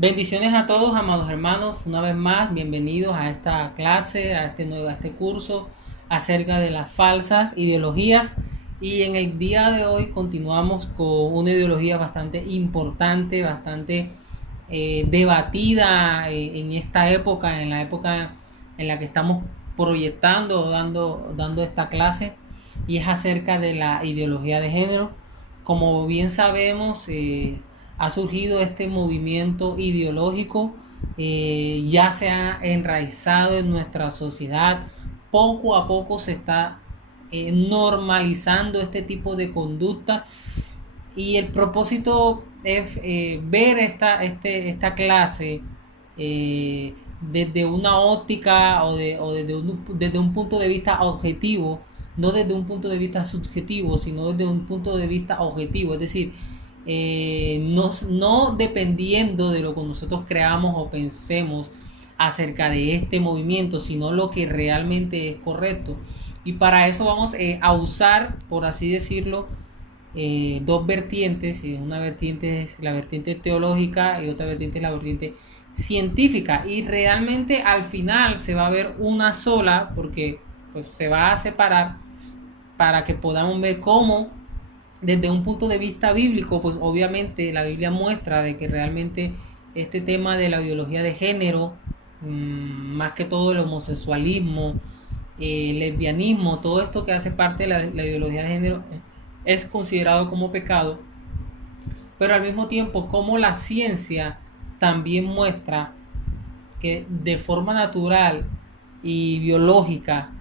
Bendiciones a todos, amados hermanos, una vez más, bienvenidos a esta clase, a este curso acerca de las falsas ideologías. Y en el día de hoy continuamos con una ideología bastante importante, bastante debatida en esta época, en la época en la que estamos proyectando o dando esta clase, y es acerca de la ideología de género. Como bien sabemos, ha surgido este movimiento ideológico, ya se ha enraizado en nuestra sociedad. Poco a poco se está normalizando este tipo de conducta, y el propósito es ver esta clase desde una óptica o desde un punto de vista objetivo, no desde un punto de vista subjetivo, sino desde un punto de vista objetivo. Es decir, no dependiendo de lo que nosotros creamos o pensemos acerca de este movimiento, sino lo que realmente es correcto. Y para eso vamos a usar, por así decirlo, dos vertientes. Una vertiente es la vertiente teológica y otra vertiente es la vertiente científica, y realmente al final se va a ver una sola, porque pues se va a separar para que podamos ver cómo desde un punto de vista bíblico, pues obviamente la Biblia muestra de que realmente este tema de la ideología de género, más que todo el homosexualismo, el lesbianismo, todo esto que hace parte de la ideología de género, es considerado como pecado. Pero al mismo tiempo, como la ciencia también muestra que de forma natural y biológica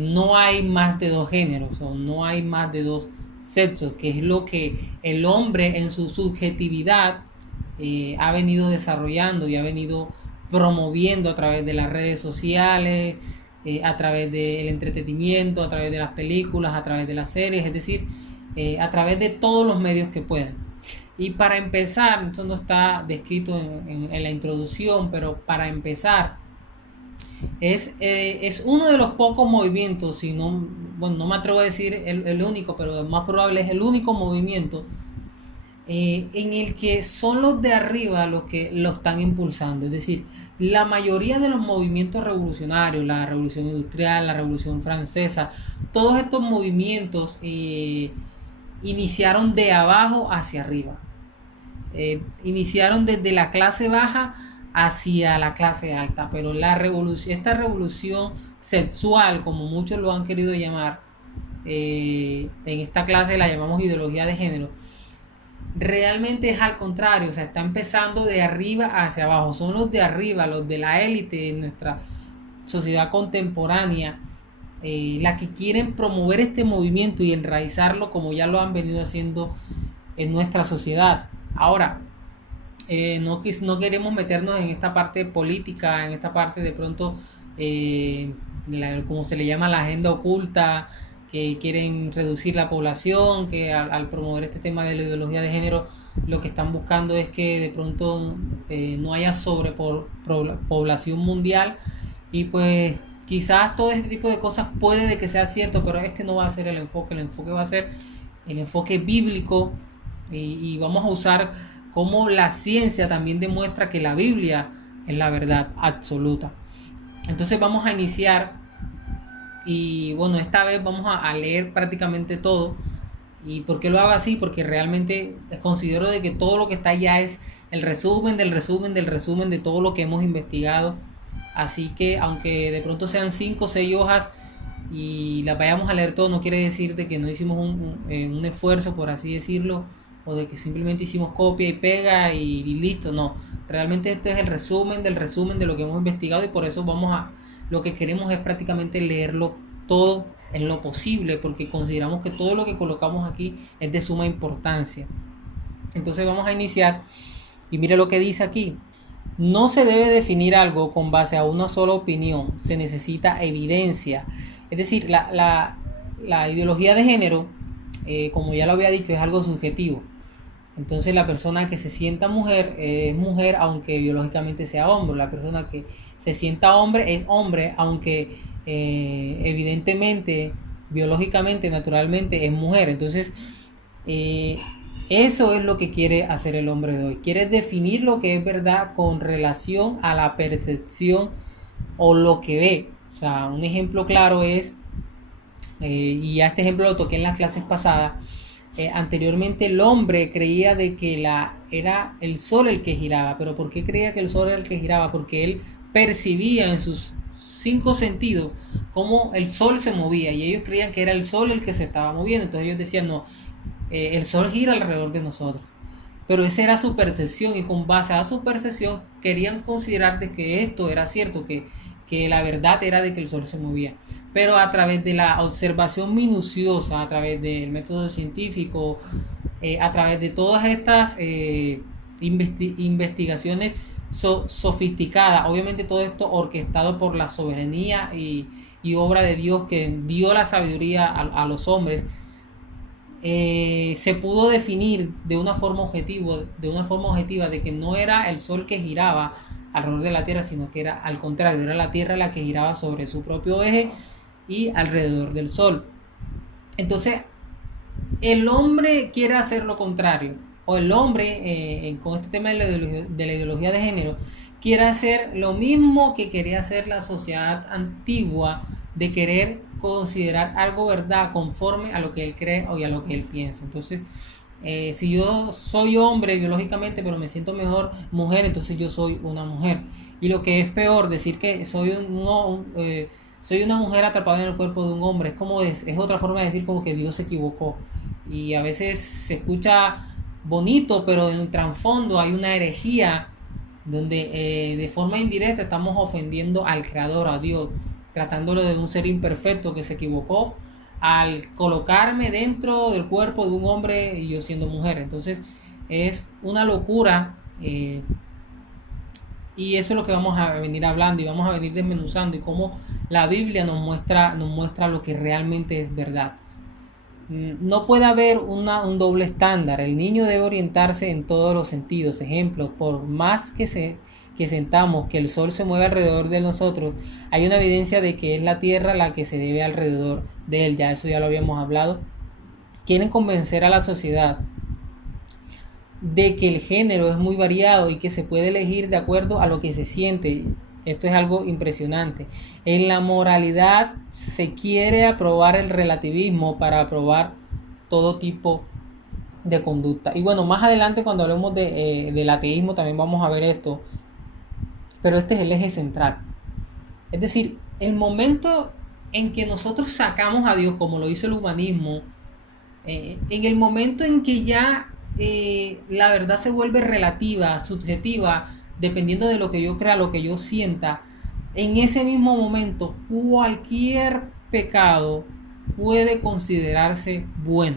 no hay más de dos géneros, o no hay más de dos sexos, que es lo que el hombre en su subjetividad ha venido desarrollando y ha venido promoviendo a través de las redes sociales, a través del entretenimiento, a través de las películas, a través de las series, es decir, a través de todos los medios que puedan. Y para empezar, esto no está descrito en la introducción, pero para empezar, es uno de los pocos movimientos, si no, bueno, no me atrevo a decir el único, pero es más probable es el único movimiento en el que son los de arriba los que lo están impulsando. Es decir, la mayoría de los movimientos revolucionarios, la revolución industrial, la revolución francesa, todos estos movimientos iniciaron de abajo hacia arriba. Iniciaron desde la clase baja hacia la clase alta, pero esta revolución sexual, como muchos lo han querido llamar, en esta clase la llamamos ideología de género, realmente es al contrario. O sea, está empezando de arriba hacia abajo. Son los de arriba, los de la élite de nuestra sociedad contemporánea, la que quieren promover este movimiento y enraizarlo como ya lo han venido haciendo en nuestra sociedad. Ahora, no queremos meternos en esta parte política, en esta parte de pronto, como se le llama, la agenda oculta, que quieren reducir la población, que al promover este tema de la ideología de género, lo que están buscando es que de pronto no haya sobrepoblación mundial. Y pues quizás todo este tipo de cosas puede de que sea cierto, pero este no va a ser el enfoque va a ser el enfoque bíblico, y vamos a usar cómo la ciencia también demuestra que la Biblia es la verdad absoluta. Entonces vamos a iniciar, y bueno, esta vez vamos a leer prácticamente todo. ¿Y por qué lo hago así? Porque realmente considero de que todo lo que está allá es el resumen del resumen del resumen de todo lo que hemos investigado. Así que aunque de pronto sean 5 o 6 hojas y las vayamos a leer todo, no quiere decir de que no hicimos un esfuerzo, por así decirlo, o de que simplemente hicimos copia y pega y listo. No, realmente esto es el resumen del resumen de lo que hemos investigado, y por eso lo que queremos es prácticamente leerlo todo en lo posible, porque consideramos que todo lo que colocamos aquí es de suma importancia. Entonces vamos a iniciar, y mire lo que dice aquí. No se debe definir algo con base a una sola opinión, se necesita evidencia. Es decir, la ideología de género, como ya lo había dicho, es algo subjetivo. Entonces la persona que se sienta mujer es mujer aunque biológicamente sea hombre. La persona que se sienta hombre es hombre aunque evidentemente, biológicamente, naturalmente es mujer. Entonces, Eso es lo que quiere hacer el hombre de hoy. Quiere definir lo que es verdad con relación a la percepción o lo que ve. O sea, un ejemplo claro es, y ya este ejemplo lo toqué en las clases pasadas, anteriormente el hombre creía de que era el sol el que giraba. ¿Pero por qué creía que el sol era el que giraba? Porque él percibía en sus cinco sentidos cómo el sol se movía y ellos creían que era el sol el que se estaba moviendo. Entonces ellos decían, no, el sol gira alrededor de nosotros. Pero esa era su percepción y con base a su percepción querían considerar de que esto era cierto, que la verdad era de que el sol se movía. Pero a través de la observación minuciosa, a través del método científico, a través de todas estas investigaciones sofisticadas, obviamente todo esto orquestado por la soberanía y obra de Dios que dio la sabiduría a los hombres, se pudo definir de una forma objetiva de que no era el sol que giraba alrededor de la Tierra, sino que era al contrario, era la Tierra la que giraba sobre su propio eje y alrededor del sol. Entonces, el hombre quiere hacer lo contrario, o el hombre, con este tema de la ideología de género, quiere hacer lo mismo que quería hacer la sociedad antigua, de querer considerar algo verdad conforme a lo que él cree o a lo que él piensa. Entonces, si yo soy hombre biológicamente, pero me siento mejor mujer, entonces yo soy una mujer. Y lo que es peor, decir que soy una mujer atrapada en el cuerpo de un hombre, es otra forma de decir como que Dios se equivocó. Y a veces se escucha bonito, pero en el trasfondo hay una herejía donde de forma indirecta estamos ofendiendo al Creador, a Dios, tratándolo de un ser imperfecto que se equivocó al colocarme dentro del cuerpo de un hombre y yo siendo mujer. Entonces es una locura, y eso es lo que vamos a venir hablando y vamos a venir desmenuzando y cómo la Biblia nos muestra lo que realmente es verdad. No puede haber un doble estándar. El niño debe orientarse en todos los sentidos. Ejemplo, por más que sentamos que el sol se mueve alrededor de nosotros, hay una evidencia de que es la Tierra la que se debe alrededor de él. Ya eso ya lo habíamos hablado. Quieren convencer a la sociedad de que el género es muy variado y que se puede elegir de acuerdo a lo que se siente. Esto es algo impresionante. En la moralidad se quiere aprobar el relativismo para aprobar todo tipo de conducta. Y bueno, más adelante cuando hablemos del ateísmo también vamos a ver esto. Pero este es el eje central. Es decir, el momento en que nosotros sacamos a Dios, como lo hizo el humanismo, en el momento en que ya la verdad se vuelve relativa, subjetiva, dependiendo de lo que yo crea, lo que yo sienta, en ese mismo momento cualquier pecado puede considerarse bueno.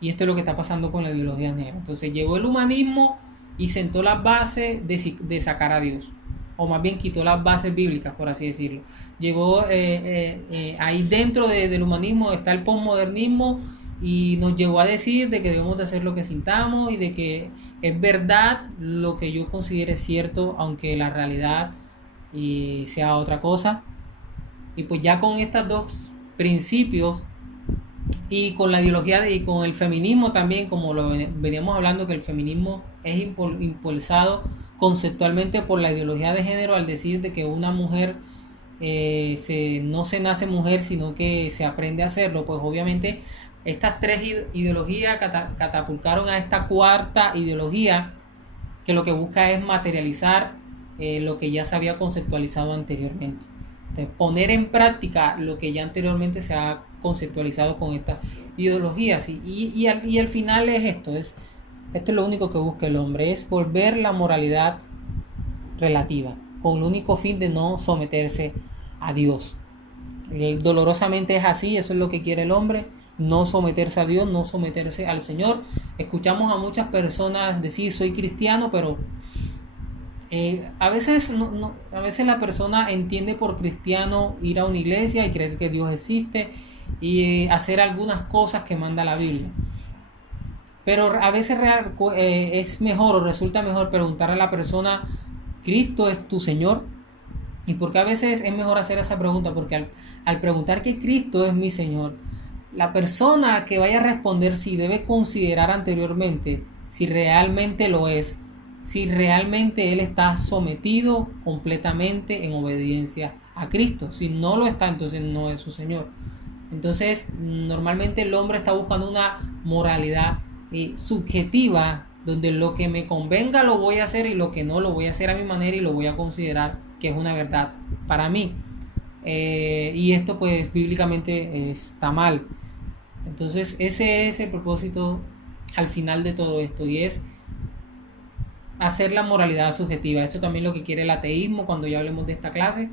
Y esto es lo que está pasando con la ideología negra. Entonces llegó el humanismo y sentó las bases de sacar a Dios, o más bien quitó las bases bíblicas, por así decirlo. Llegó ahí dentro del humanismo está el posmodernismo y nos llegó a decir de que debemos de hacer lo que sintamos y de que es verdad lo que yo considere cierto, aunque la realidad sea otra cosa. Y pues ya con estos dos principios y con la ideología y con el feminismo también, como lo veníamos hablando, que el feminismo es impulsado conceptualmente por la ideología de género al decir de que una mujer no se nace mujer, sino que se aprende a hacerlo. Pues obviamente estas tres ideologías catapultaron a esta cuarta ideología que lo que busca es materializar lo que ya se había conceptualizado anteriormente. Entonces, poner en práctica lo que ya anteriormente se ha conceptualizado con estas ideologías. Y al final es esto es lo único que busca el hombre, es volver la moralidad relativa, con el único fin de no someterse a Dios. Dolorosamente es así, eso es lo que quiere el hombre, no someterse a Dios, no someterse al Señor. Escuchamos a muchas personas decir soy cristiano, pero a veces a veces la persona entiende por cristiano ir a una iglesia y creer que Dios existe y hacer algunas cosas que manda la Biblia. Pero a veces es mejor o resulta mejor preguntar a la persona, ¿Cristo es tu Señor? ¿Y por qué a veces es mejor hacer esa pregunta? Porque al preguntar que Cristo es mi Señor, la persona que vaya a responder si debe considerar anteriormente si realmente lo es, si realmente él está sometido completamente en obediencia a Cristo. Si no lo está, entonces no es su Señor. Entonces, normalmente el hombre está buscando una moralidad subjetiva, donde lo que me convenga lo voy a hacer y lo que no lo voy a hacer a mi manera y lo voy a considerar que es una verdad para mí. Y esto pues bíblicamente está mal. Entonces ese es el propósito al final de todo esto, y es hacer la moralidad subjetiva. Eso también es lo que quiere el ateísmo cuando ya hablemos de esta clase.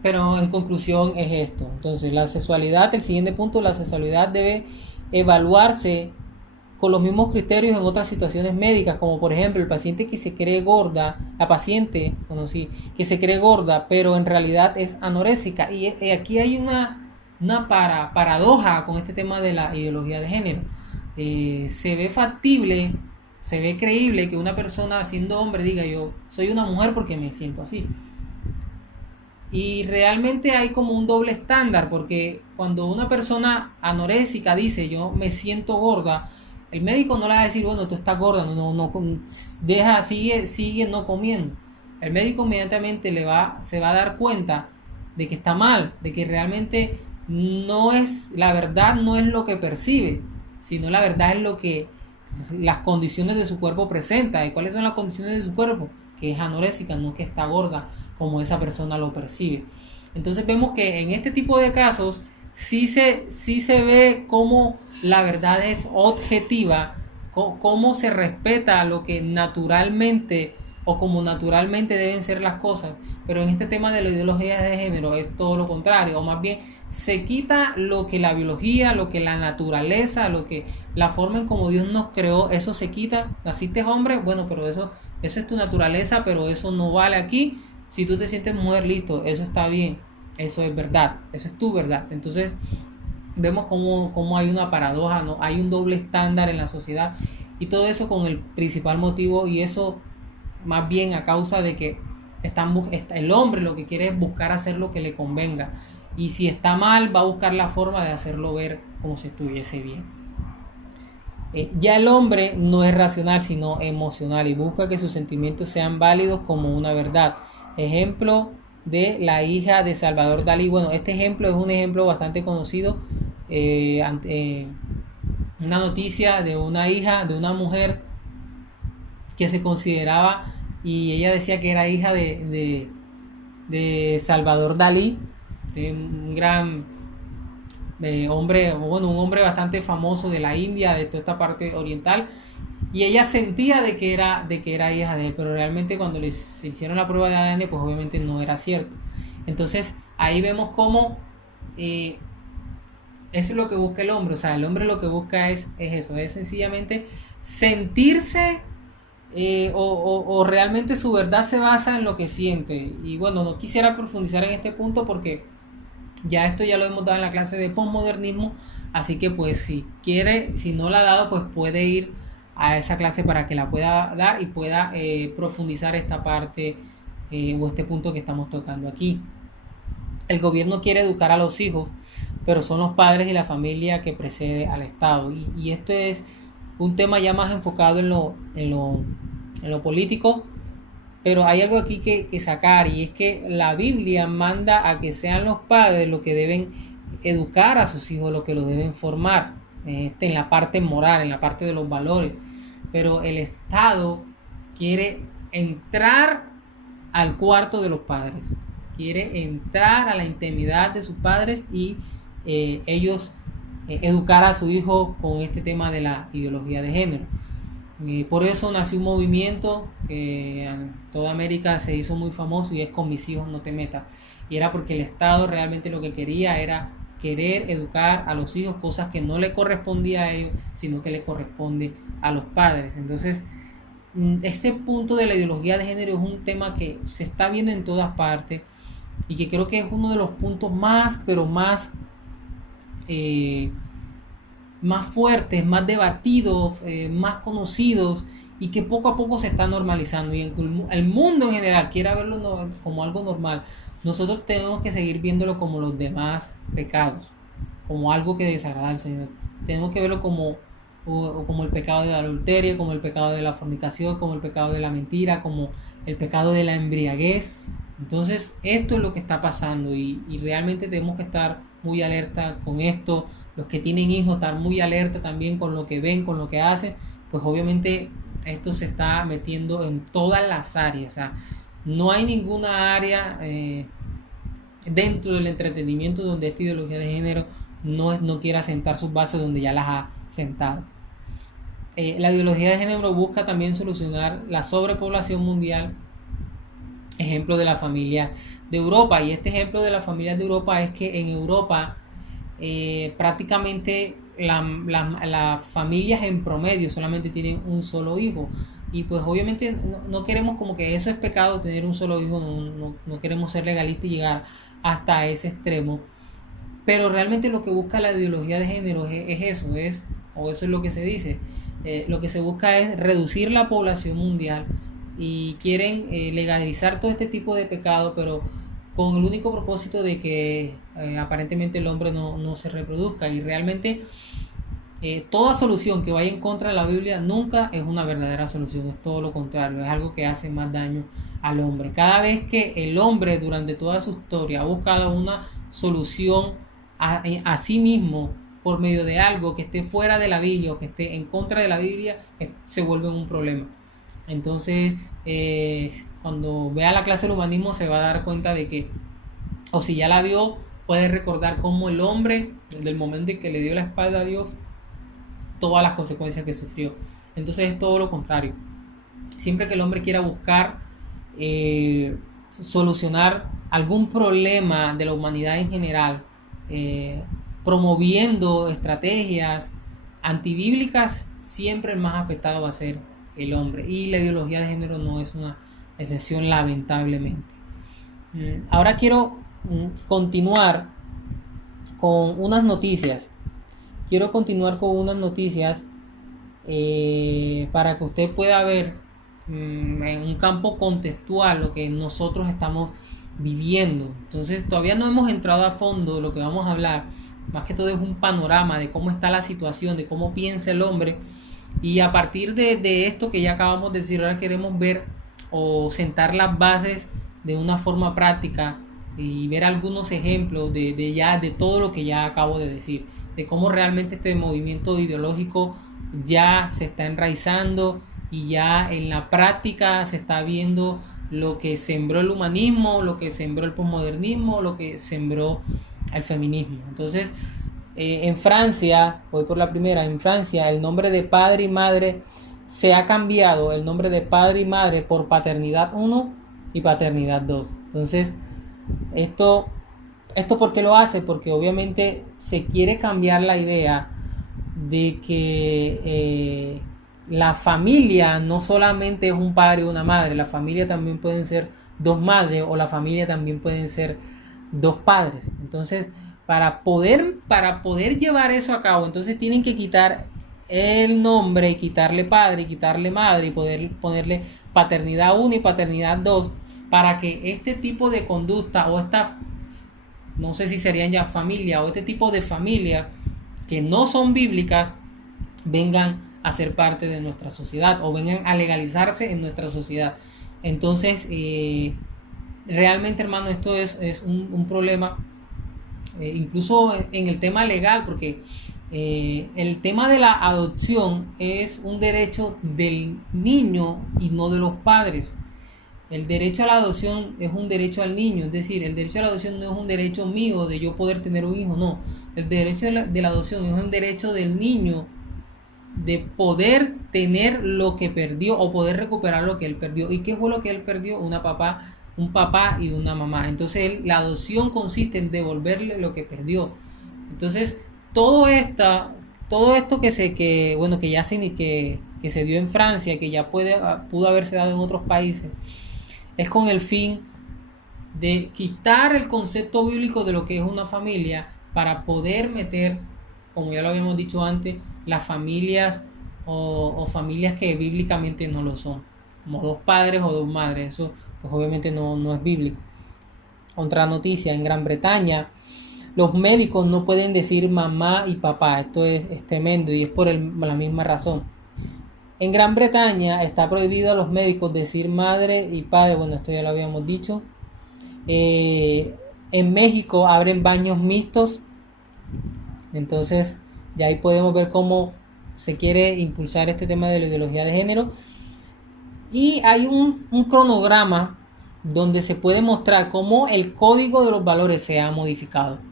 Pero en conclusión es esto. Entonces la sexualidad, el siguiente punto, la sexualidad debe evaluarse con los mismos criterios en otras situaciones médicas, como por ejemplo el paciente que se cree gorda, la paciente, bueno, sí, que se cree gorda, pero en realidad es anoréxica. Y aquí hay una paradoja con este tema de la ideología de género. Se ve factible, se ve creíble que una persona siendo hombre diga yo soy una mujer porque me siento así. Y realmente hay como un doble estándar, porque cuando una persona anoréxica dice yo me siento gorda, el médico no le va a decir bueno, tú estás gorda, no deja, sigue no comiendo. El médico inmediatamente se va a dar cuenta de que está mal, de que realmente no es, la verdad no es lo que percibe, sino la verdad es lo que las condiciones de su cuerpo presenta. ¿Y cuáles son las condiciones de su cuerpo? Que es anoréxica, no que está gorda como esa persona lo percibe. Entonces vemos que en este tipo de casos sí se ve cómo la verdad es objetiva, cómo se respeta lo que naturalmente o como naturalmente deben ser las cosas. Pero en este tema de la ideología de género es todo lo contrario, o más bien se quita lo que la biología, lo que la naturaleza, lo que la forma en como Dios nos creó, eso se quita. Naciste hombre, bueno, pero eso es tu naturaleza, pero eso no vale aquí. Si tú te sientes mujer, listo, eso está bien, eso es verdad, eso es tu verdad. Entonces vemos cómo hay una paradoja, ¿no? Hay un doble estándar en la sociedad, y todo eso con el principal motivo, y eso más bien a causa de que el hombre lo que quiere es buscar hacer lo que le convenga, y si está mal va a buscar la forma de hacerlo ver como si estuviese bien. Ya el hombre no es racional sino emocional, y busca que sus sentimientos sean válidos como una verdad. Ejemplo de la hija de Salvador Dalí. Bueno, este ejemplo es un ejemplo bastante conocido. Una noticia de una hija de una mujer que se consideraba, y ella decía que era hija de Salvador Dalí, de un gran hombre, bueno, un hombre bastante famoso de la India, de toda esta parte oriental. Y ella sentía de que era hija de él, pero realmente cuando se hicieron la prueba de ADN, pues obviamente no era cierto. Entonces ahí vemos cómo eso es lo que busca el hombre. O sea, el hombre lo que busca es eso, es sencillamente sentirse, o realmente su verdad se basa en lo que siente. Y bueno, no quisiera profundizar en este punto porque ya lo hemos dado en la clase de postmodernismo, así que pues si quiere, si no la ha dado, pues puede ir a esa clase para que la pueda dar y pueda profundizar esta parte o este punto que estamos tocando aquí. El gobierno quiere educar a los hijos, pero son los padres y la familia que precede al Estado. Y esto es un tema ya más enfocado en lo político, pero hay algo aquí que sacar, y es que la Biblia manda a que sean los padres los que deben educar a sus hijos, los que los deben formar en la parte moral, en la parte de los valores. Pero el Estado quiere entrar al cuarto de los padres, quiere entrar a la intimidad de sus padres y ellos educar a su hijo con este tema de la ideología de género. Por eso nació un movimiento que en toda América se hizo muy famoso, y es Con mis hijos no te metas. Y era porque el Estado realmente lo que quería era querer educar a los hijos, cosas que no le correspondía a ellos, sino que le corresponde a los padres. Entonces, este punto de la ideología de género es un tema que se está viendo en todas partes, y que creo que es uno de los puntos más, pero más fuertes, más debatidos, más conocidos, y que poco a poco se está normalizando, y el mundo en general quiere como algo normal. Nosotros tenemos que seguir viéndolo como los demás pecados, como algo que desagrada al Señor. Tenemos que verlo como el pecado de la adulterio, como el pecado de la fornicación, como el pecado de la mentira, como el pecado de la embriaguez. Entonces, esto es lo que está pasando y realmente tenemos que estar muy alerta con esto. Los que tienen hijos, estar muy alerta también con lo que ven, con lo que hacen, pues obviamente esto se está metiendo en todas las áreas. O sea, no hay ninguna área dentro del entretenimiento donde esta ideología de género no quiera sentar sus bases donde ya las ha sentado. La ideología de género busca también solucionar la sobrepoblación mundial, ejemplo de la familia de Europa. Y este ejemplo de la familia de Europa es que en Europa prácticamente las familias en promedio solamente tienen un solo hijo. Y pues obviamente no queremos como que eso es pecado tener un solo hijo, no queremos ser legalistas y llegar hasta ese extremo. Pero realmente lo que busca la ideología de género es eso, o eso es lo que se dice. Lo que se busca es reducir la población mundial y quieren legalizar todo este tipo de pecado, pero con el único propósito de que aparentemente el hombre no se reproduzca. Y realmente toda solución que vaya en contra de la Biblia nunca es una verdadera solución, es todo lo contrario, es algo que hace más daño al hombre. Cada vez que el hombre durante toda su historia ha buscado una solución a sí mismo por medio de algo que esté fuera de la Biblia o que esté en contra de la Biblia, se vuelve un problema. Entonces, cuando vea la clase del humanismo se va a dar cuenta de que, o si ya la vio, puede recordar cómo el hombre, desde el momento en que le dio la espalda a Dios, todas las consecuencias que sufrió. Entonces es todo lo contrario. Siempre que el hombre quiera buscar solucionar algún problema de la humanidad en general, promoviendo estrategias antibíblicas, siempre el más afectado va a ser el hombre. Y la ideología de género no es una excepción, lamentablemente. Ahora quiero continuar con unas noticias. Para que usted pueda ver en un campo contextual lo que nosotros estamos viviendo. Entonces todavía no hemos entrado a fondo de lo que vamos a hablar. Más que todo es un panorama de cómo está la situación, de cómo piensa el hombre. Y a partir de esto que ya acabamos de decir, ahora queremos ver o sentar las bases de una forma práctica y ver algunos ejemplos de todo lo que ya acabo de decir, de cómo realmente este movimiento ideológico ya se está enraizando y ya en la práctica se está viendo lo que sembró el humanismo, lo que sembró el posmodernismo, lo que sembró el feminismo. Entonces, en Francia, voy por la primera, en Francia el nombre de padre y madre se ha cambiado, el nombre de padre y madre por paternidad 1 y paternidad 2. Entonces, esto ¿por qué lo hace? Porque obviamente se quiere cambiar la idea de que la familia no solamente es un padre o una madre, la familia también pueden ser dos madres o la familia también pueden ser dos padres. Entonces, para poder llevar eso a cabo, entonces tienen que quitar el nombre y quitarle padre y quitarle madre y poder ponerle paternidad 1 y paternidad 2 para que este tipo de conducta o esta, no sé si serían ya familia o este tipo de familia que no son bíblicas vengan a ser parte de nuestra sociedad o vengan a legalizarse en nuestra sociedad. Entonces, realmente, hermano, esto es un problema, incluso en el tema legal, porque el tema de la adopción es un derecho del niño y no de los padres. El derecho a la adopción es un derecho al niño, es decir, el derecho a la adopción no es un derecho mío de yo poder tener un hijo, no. El derecho de la adopción es un derecho del niño de poder tener lo que perdió o poder recuperar lo que él perdió. ¿Y qué fue lo que él perdió? Un papá y una mamá. Entonces la adopción consiste en devolverle lo que perdió. Entonces todo esto que se dio en Francia, que ya pudo haberse dado en otros países, es con el fin de quitar el concepto bíblico de lo que es una familia para poder meter, como ya lo habíamos dicho antes, las familias o familias que bíblicamente no lo son, como dos padres o dos madres. Eso pues obviamente no es bíblico. Otra noticia: en Gran Bretaña los médicos no pueden decir mamá y papá. Esto es tremendo y es por la misma razón. En Gran Bretaña está prohibido a los médicos decir madre y padre. Bueno, esto ya lo habíamos dicho. En México abren baños mixtos. Entonces ya ahí podemos ver cómo se quiere impulsar este tema de la ideología de género. Y hay un cronograma donde se puede mostrar cómo el código de los valores se ha modificado.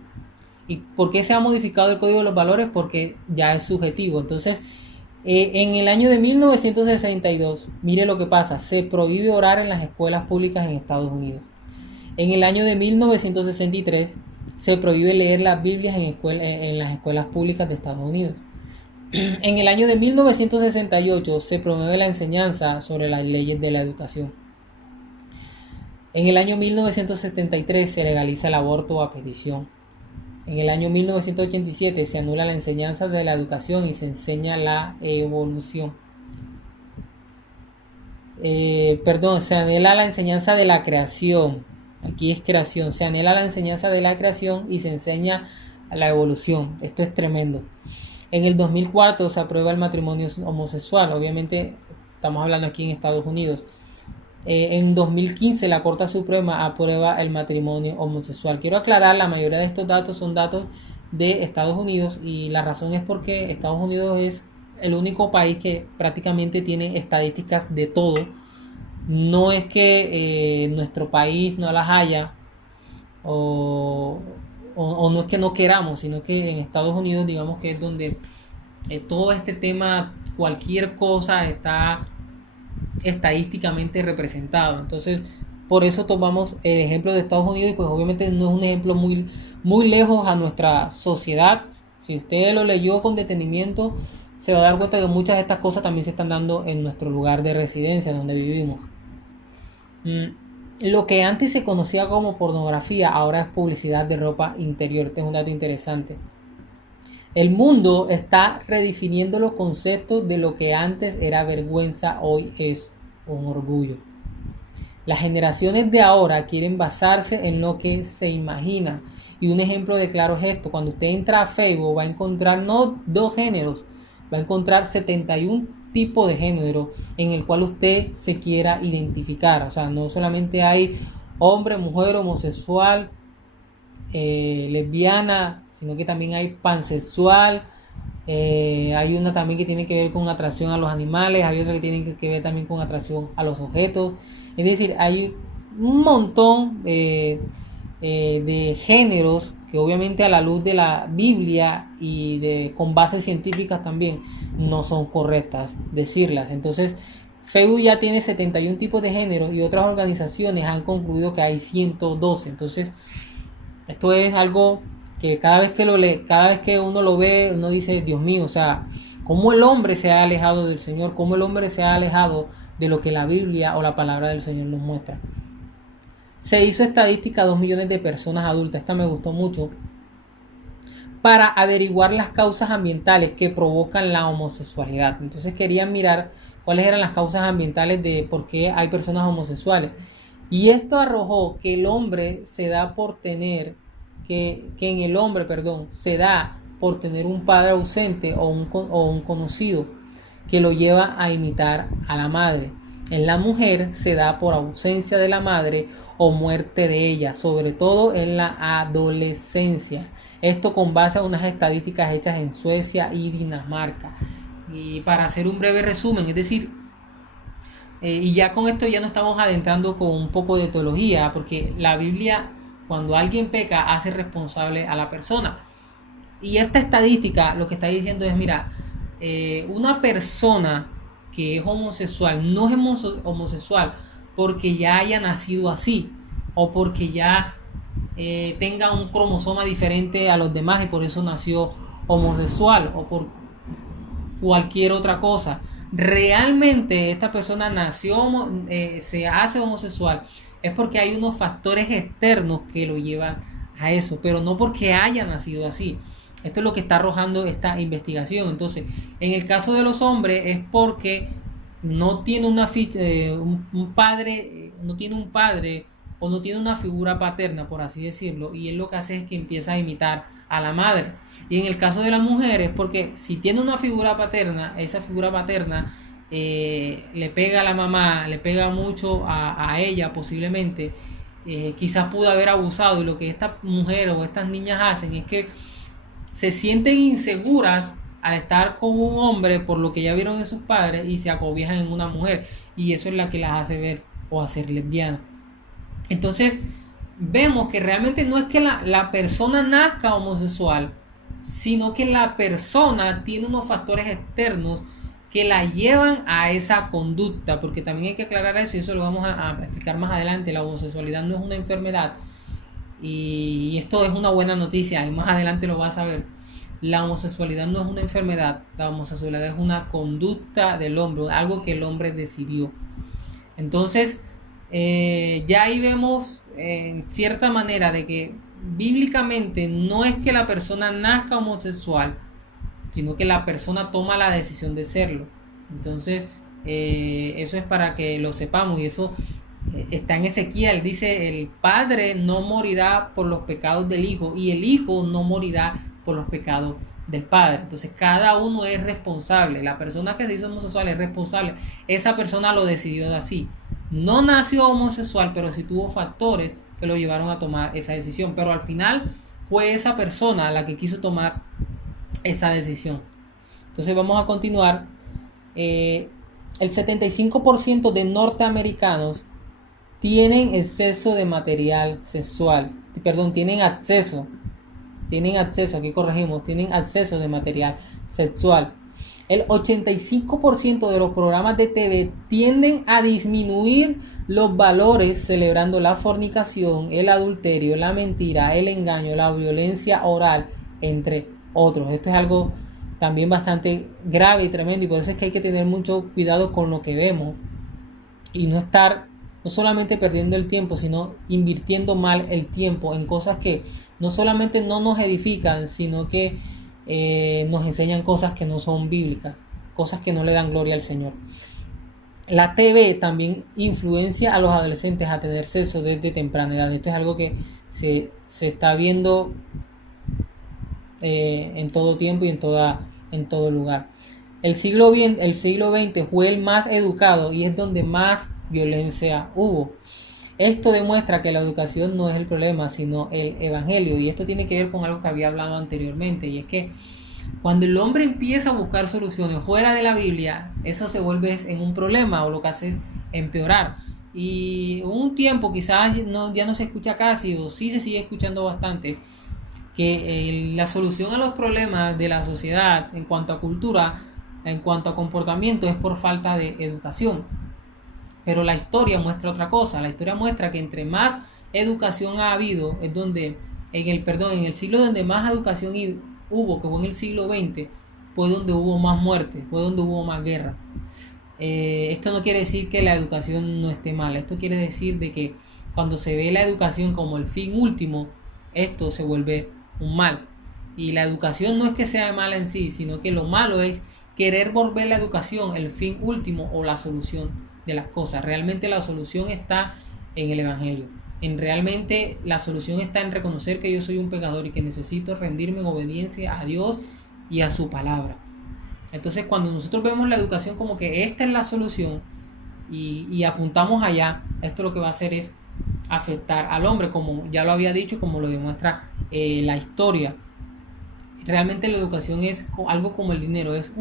¿Y por qué se ha modificado el código de los valores? Porque ya es subjetivo. Entonces, en el año de 1962, mire lo que pasa, se prohíbe orar en las escuelas públicas en Estados Unidos. En el año de 1963, se prohíbe leer las Biblias en las escuelas públicas de Estados Unidos. En el año de 1968 se promueve la enseñanza sobre las leyes de la educación. En el año 1973 se legaliza el aborto a petición. En el año 1987 se anula la enseñanza de la educación y se enseña la evolución. Se anhela la enseñanza de la creación. Aquí es creación. Se anhela la enseñanza de la creación y se enseña la evolución. Esto es tremendo. En el 2004 se aprueba el matrimonio homosexual. Obviamente estamos hablando aquí en Estados Unidos. En 2015 la Corte Suprema aprueba el matrimonio homosexual. Quiero aclarar, la mayoría de estos datos son datos de Estados Unidos y la razón es porque Estados Unidos es el único país que prácticamente tiene estadísticas de todo. No es que nuestro país no las haya o no es que no queramos, sino que en Estados Unidos digamos que es donde todo este tema, cualquier cosa está estadísticamente representado. Entonces, por eso tomamos el ejemplo de Estados Unidos y pues obviamente no es un ejemplo muy, muy lejos a nuestra sociedad. Si usted lo leyó con detenimiento, se va a dar cuenta que muchas de estas cosas también se están dando en nuestro lugar de residencia, donde vivimos. Lo que antes se conocía como pornografía, ahora es publicidad de ropa interior. Este es un dato interesante. El mundo está redefiniendo los conceptos de lo que antes era vergüenza, hoy es un orgullo. Las generaciones de ahora quieren basarse en lo que se imagina. Y un ejemplo de claro es esto. Cuando usted entra a Facebook va a encontrar no 2 géneros, va a encontrar 71 tipos de género en el cual usted se quiera identificar. O sea, no solamente hay hombre, mujer, homosexual, lesbiana, sino que también hay pansexual. Hay una también que tiene que ver con atracción a los animales, hay otra que tiene que ver también con atracción a los objetos. Es decir, hay un montón de géneros que obviamente a la luz de la Biblia y con bases científicas también no son correctas decirlas. Entonces, Facebook ya tiene 71 tipos de géneros y otras organizaciones han concluido que hay 112. Entonces, esto es algo que cada vez que lo lee, cada vez que uno lo ve, uno dice, Dios mío, o sea, cómo el hombre se ha alejado del Señor, cómo el hombre se ha alejado de lo que la Biblia o la palabra del Señor nos muestra. Se hizo estadística a 2 millones de personas adultas, esta me gustó mucho, para averiguar las causas ambientales que provocan la homosexualidad. Entonces querían mirar cuáles eran las causas ambientales de por qué hay personas homosexuales. Y esto arrojó que el hombre se da por tener, que en el hombre, se da por tener un padre ausente o un conocido que lo lleva a imitar a la madre. En la mujer se da por ausencia de la madre o muerte de ella, sobre todo en la adolescencia. Esto con base a unas estadísticas hechas en Suecia y Dinamarca. Y para hacer un breve resumen, es decir, y ya con esto ya nos estamos adentrando con un poco de teología, porque la Biblia, cuando alguien peca, hace responsable a la persona. Y esta estadística lo que está diciendo es, mira, una persona que es homosexual no es homosexual porque ya haya nacido así o porque ya tenga un cromosoma diferente a los demás y por eso nació homosexual o por cualquier otra cosa. Realmente esta persona se hace homosexual es porque hay unos factores externos que lo llevan a eso, pero no porque haya nacido así. Esto es lo que está arrojando esta investigación. Entonces, en el caso de los hombres es porque no tiene un padre o no tiene una figura paterna, por así decirlo, y él lo que hace es que empieza a imitar a la madre. Y en el caso de las mujeres, porque si tiene una figura paterna, esa figura paterna le pega a la mamá, le pega mucho a ella posiblemente, quizás pudo haber abusado, y lo que estas mujeres o estas niñas hacen es que se sienten inseguras al estar con un hombre por lo que ya vieron en sus padres y se acobijan en una mujer, y eso es la que las hace ver o hacer lesbianas. Entonces vemos que realmente no es que la persona nazca homosexual, sino que la persona tiene unos factores externos que la llevan a esa conducta, porque también hay que aclarar eso, y eso lo vamos a explicar más adelante. La homosexualidad no es una enfermedad, y esto es una buena noticia, y más adelante lo vas a ver. La homosexualidad no es una enfermedad, la homosexualidad es una conducta del hombre, algo que el hombre decidió. Entonces, ya ahí vemos en cierta manera de que bíblicamente no es que la persona nazca homosexual, sino que la persona toma la decisión de serlo. Entonces, eso es para que lo sepamos, y eso está en Ezequiel. Dice: el padre no morirá por los pecados del hijo, y el hijo no morirá por los pecados del padre. Entonces cada uno es responsable. La persona que se hizo homosexual es responsable. Esa persona lo decidió de así. No nació homosexual, pero sí tuvo factores que lo llevaron a tomar esa decisión. Pero al final fue esa persona la que quiso tomar esa decisión. Entonces vamos a continuar. El 75% de norteamericanos tienen exceso de material sexual. Perdón, tienen acceso, aquí corregimos, tienen acceso de material sexual. El 85% de los programas de TV tienden a disminuir los valores, celebrando la fornicación, el adulterio, la mentira, el engaño, la violencia oral, entre otros. Esto es algo también bastante grave y tremendo, y por eso es que hay que tener mucho cuidado con lo que vemos y no estar no solamente perdiendo el tiempo, sino invirtiendo mal el tiempo en cosas que no solamente no nos edifican, sino que nos enseñan cosas que no son bíblicas, cosas que no le dan gloria al Señor. La TV también influencia a los adolescentes a tener sexo desde temprana edad. Esto es algo que se está viendo en todo tiempo y en todo lugar. El siglo XX fue el más educado y es donde más violencia hubo. Esto demuestra que la educación no es el problema, sino el evangelio. Y esto tiene que ver con algo que había hablado anteriormente, y es que cuando el hombre empieza a buscar soluciones fuera de la Biblia, eso se vuelve en un problema, o lo que hace es empeorar. Y un tiempo quizás ya no se escucha casi, o sí se sigue escuchando bastante, que la solución a los problemas de la sociedad en cuanto a cultura, en cuanto a comportamiento, es por falta de educación. Pero la historia muestra otra cosa. La historia muestra que entre más educación ha habido, es donde, en el siglo donde más educación hubo, que fue en el siglo XX, fue donde hubo más muertes, fue donde hubo más guerra. Esto no quiere decir que la educación no esté mal. Esto quiere decir de que cuando se ve la educación como el fin último, esto se vuelve un mal. Y la educación no es que sea mala en sí, sino que lo malo es querer volver la educación el fin último o la solución de las cosas. Realmente la solución está en el evangelio. Realmente la solución está en reconocer que yo soy un pecador y que necesito rendirme en obediencia a Dios y a su palabra. Entonces, cuando nosotros vemos la educación como que esta es la solución y apuntamos allá, esto lo que va a hacer es afectar al hombre, como ya lo había dicho, como lo demuestra la historia. Realmente la educación es algo como el dinero, es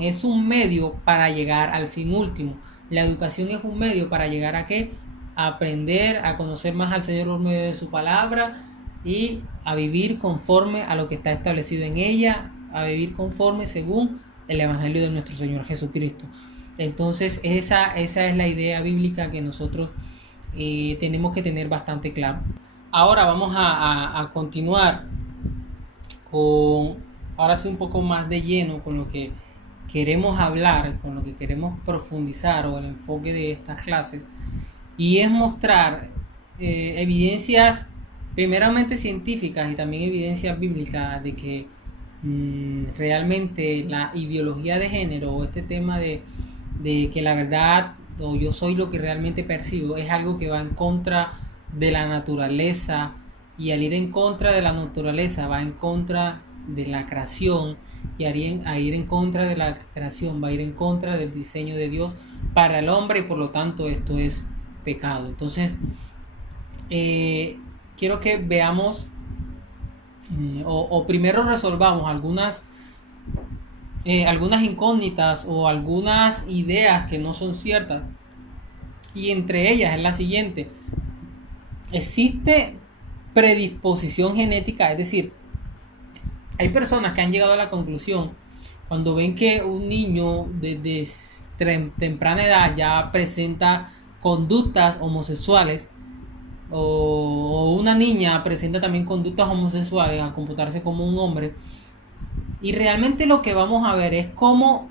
es un medio para llegar al fin último. La educación es un medio para llegar a ¿qué? A aprender, a conocer más al Señor por medio de su palabra y a vivir conforme a lo que está establecido en ella, a vivir conforme según el evangelio de nuestro Señor Jesucristo. Entonces esa es la idea bíblica que nosotros tenemos que tener bastante claro. Ahora vamos a continuar ahora sí un poco más de lleno con lo que queremos hablar, con lo que queremos profundizar, o el enfoque de estas clases, y es mostrar evidencias primeramente científicas y también evidencias bíblicas de que realmente la ideología de género, o este tema de que la verdad o yo soy lo que realmente percibo, es algo que va en contra de la naturaleza, y al ir en contra de la naturaleza va en contra de la creación, y a ir en contra de la creación va a ir en contra del diseño de Dios para el hombre, y por lo tanto esto es pecado. Entonces, quiero que veamos, o primero resolvamos algunas incógnitas o algunas ideas que no son ciertas. Y entre ellas es la siguiente: existe predisposición genética, es decir, hay personas que han llegado a la conclusión, cuando ven que un niño desde temprana edad ya presenta conductas homosexuales, o una niña presenta también conductas homosexuales al comportarse como un hombre, y realmente lo que vamos a ver es cómo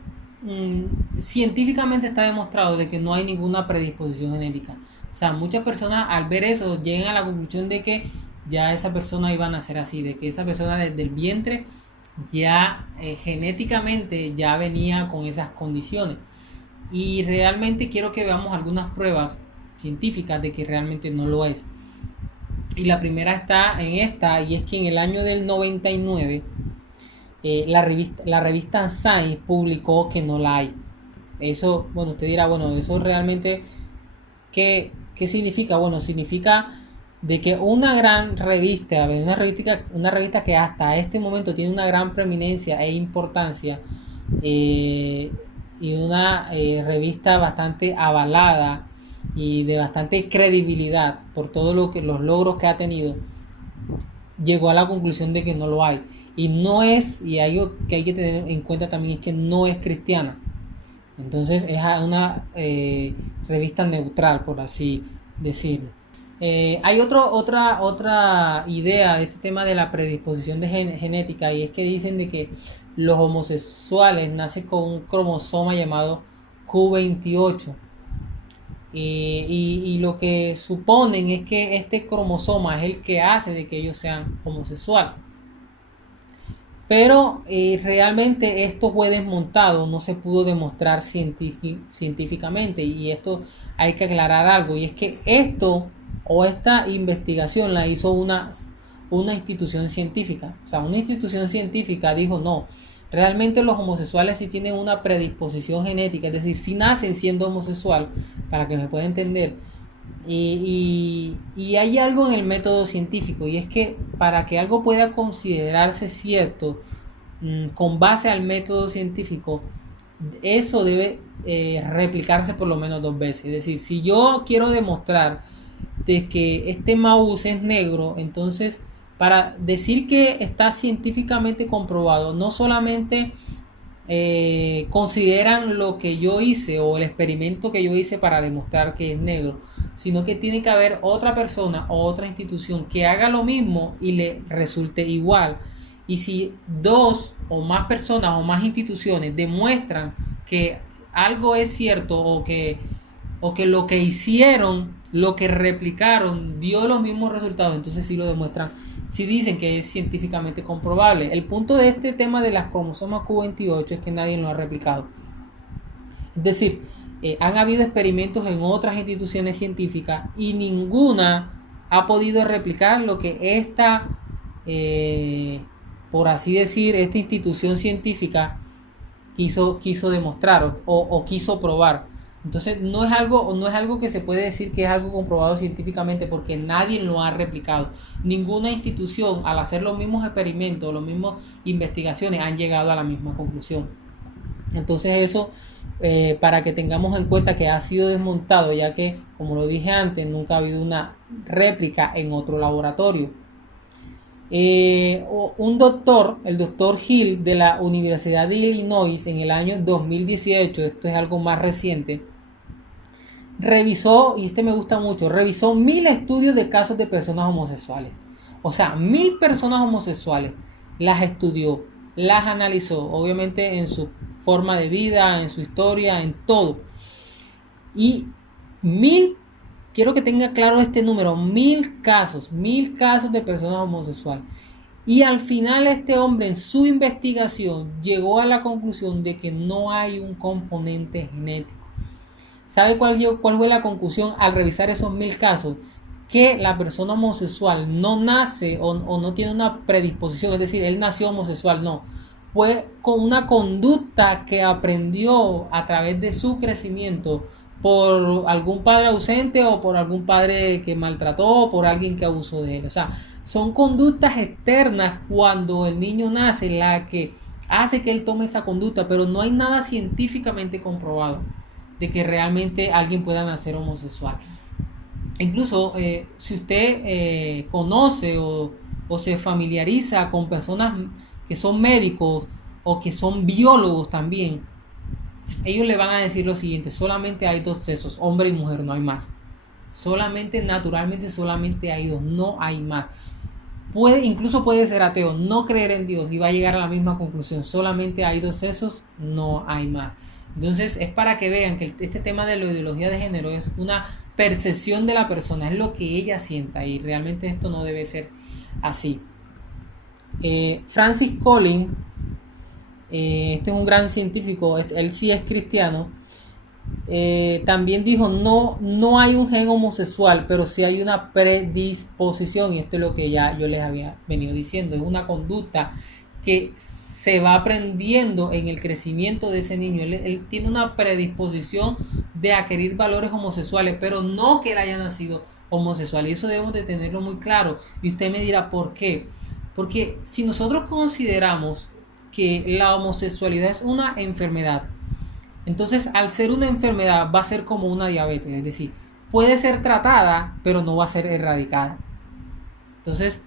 científicamente está demostrado de que no hay ninguna predisposición genética. O sea, muchas personas al ver eso llegan a la conclusión de que ya esa persona iba a nacer así, de que esa persona desde el vientre ya genéticamente ya venía con esas condiciones. Y realmente quiero que veamos algunas pruebas científicas de que realmente no lo es. Y la primera está en esta, y es que en el año del 99 la revista Science publicó que no la hay. Eso, bueno, usted dirá, bueno, eso realmente, ¿qué significa? Bueno, significa de que una gran revista, una revista que hasta este momento tiene una gran preeminencia e importancia, y una revista bastante avalada y de bastante credibilidad por todo los logros que ha tenido, llegó a la conclusión de que no lo hay. Y no es, y algo que hay que tener en cuenta también es que no es cristiana. Entonces es una revista neutral, por así decirlo. Hay otra idea de este tema de la predisposición de genética, y es que dicen de que los homosexuales nacen con un cromosoma llamado Q28. Y lo que suponen es que este cromosoma es el que hace de que ellos sean homosexuales. Pero realmente esto fue desmontado, no se pudo demostrar científicamente, y esto hay que aclarar algo, y es que esta investigación la hizo una institución científica. O sea, una institución científica dijo: no, realmente los homosexuales sí tienen una predisposición genética, es decir, sí nacen siendo homosexual, para que me pueda entender. Y hay algo en el método científico, y es que para que algo pueda considerarse cierto con base al método científico, eso debe replicarse por lo menos 2 veces. Es decir, si yo quiero demostrar de que este mouse es negro, entonces, para decir que está científicamente comprobado, no solamente consideran lo que yo hice o el experimento que yo hice para demostrar que es negro, sino que tiene que haber otra persona o otra institución que haga lo mismo y le resulte igual. Y si 2 o más personas o más instituciones demuestran que algo es cierto, o que lo que hicieron, lo que replicaron dio los mismos resultados, entonces sí lo demuestran, sí dicen que es científicamente comprobable. El punto de este tema de las cromosomas Q28 es que nadie lo ha replicado. Es decir, han habido experimentos en otras instituciones científicas y ninguna ha podido replicar lo que esta, por así decir, esta institución científica quiso demostrar o quiso probar. Entonces no es algo que se puede decir que es algo comprobado científicamente, porque nadie lo ha replicado. Ninguna institución, al hacer los mismos experimentos, las mismas investigaciones, han llegado a la misma conclusión. Entonces eso, para que tengamos en cuenta que ha sido desmontado, ya que, como lo dije antes, nunca ha habido una réplica en otro laboratorio. Un doctor, el doctor Hill de la Universidad de Illinois, en el año 2018, esto es algo más reciente, revisó, y me gusta mucho, revisó 1000 estudios de casos de personas homosexuales. O sea, 1000 personas homosexuales las estudió, las analizó, obviamente en su forma de vida, en su historia, en todo. Y 1000, quiero que tenga claro este número, 1000 casos de personas homosexuales. Y al final este hombre, en su investigación, llegó a la conclusión de que no hay un componente genético. ¿Sabe cuál fue la conclusión al revisar esos 1000 casos? Que la persona homosexual no nace o no tiene una predisposición, es decir, él nació homosexual, no. Fue con una conducta que aprendió a través de su crecimiento por algún padre ausente o por algún padre que maltrató o por alguien que abusó de él. O sea, son conductas externas cuando el niño nace la que hace que él tome esa conducta, pero no hay nada científicamente comprobado de que realmente alguien pueda nacer homosexual. Incluso si usted conoce o se familiariza con personas que son médicos o que son biólogos también, ellos le van a decir lo siguiente: solamente hay dos sexos, hombre y mujer, no hay más. Solamente, naturalmente, solamente hay dos, no hay más. Incluso puede ser ateo, no creer en Dios y va a llegar a la misma conclusión: solamente hay dos sexos, no hay más. Entonces es para que vean que este tema de la ideología de género es una percepción de la persona, es lo que ella sienta, y realmente esto no debe ser así. Francis Collins, este es un gran científico, él sí es cristiano, también dijo: no hay un gen homosexual, pero sí hay una predisposición, y esto es lo que ya yo les había venido diciendo, es una conducta que se va aprendiendo en el crecimiento de ese niño. Él tiene una predisposición de adquirir valores homosexuales, pero no que él haya nacido homosexual, y eso debemos de tenerlo muy claro. Y usted me dirá: ¿por qué? Porque si nosotros consideramos que la homosexualidad es una enfermedad, entonces al ser una enfermedad va a ser como una diabetes, es decir, puede ser tratada pero no va a ser erradicada. Entonces,